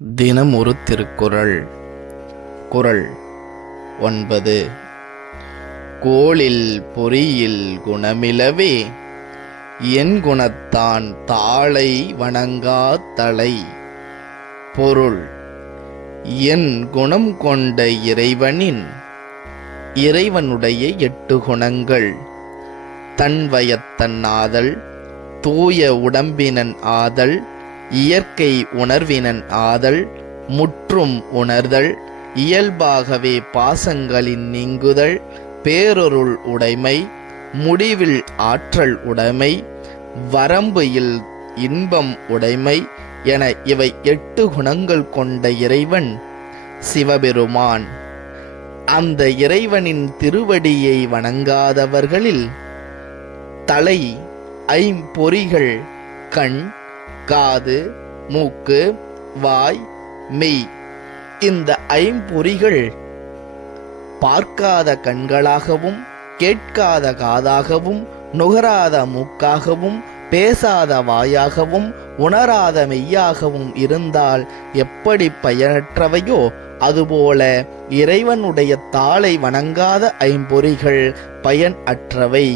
தினம் ஒரு திருக்குறள். குறள் 9. கோளில் பொறியில் குணமிலவே என் குணத்தான் தாளை வணங்கா தலை. பொருள்: என் குணம் கொண்ட இறைவனுடைய 8 குணங்கள்: தன்வயத்தன் ஆதல், தூய உடம்பினன் ஆதல், இயற்கை உணர்வினன் ஆதல், முற்றும் உணர்தல், இயல்பாகவே பாசங்களின் நீங்குதல், பேரொருள் உடைமை, முடிவில் ஆற்றல் உடைமை, வரம்பு இல் இன்பம் உடைமை என இவை 8 குணங்கள் கொண்ட இறைவன் சிவபெருமான். அந்த இறைவனின் திருவடியை வணங்காதவர்களில் தலை, ஐம்பொறிகள், கண், காது, மூக்கு, வாய், மெய், இந்த ஐம்பொறிகள் பார்க்காத கண்களாகவும், கேட்காத காதாகவும், நுகராத மூக்காகவும், பேசாத வாயாகவும், உணராத மெய்யாகவும் இருந்தால் எப்படி பயனற்றவையோ அதுபோல இறைவனுடைய தாளை வணங்காத ஐம்பொறிகள் பயன் அற்றவை.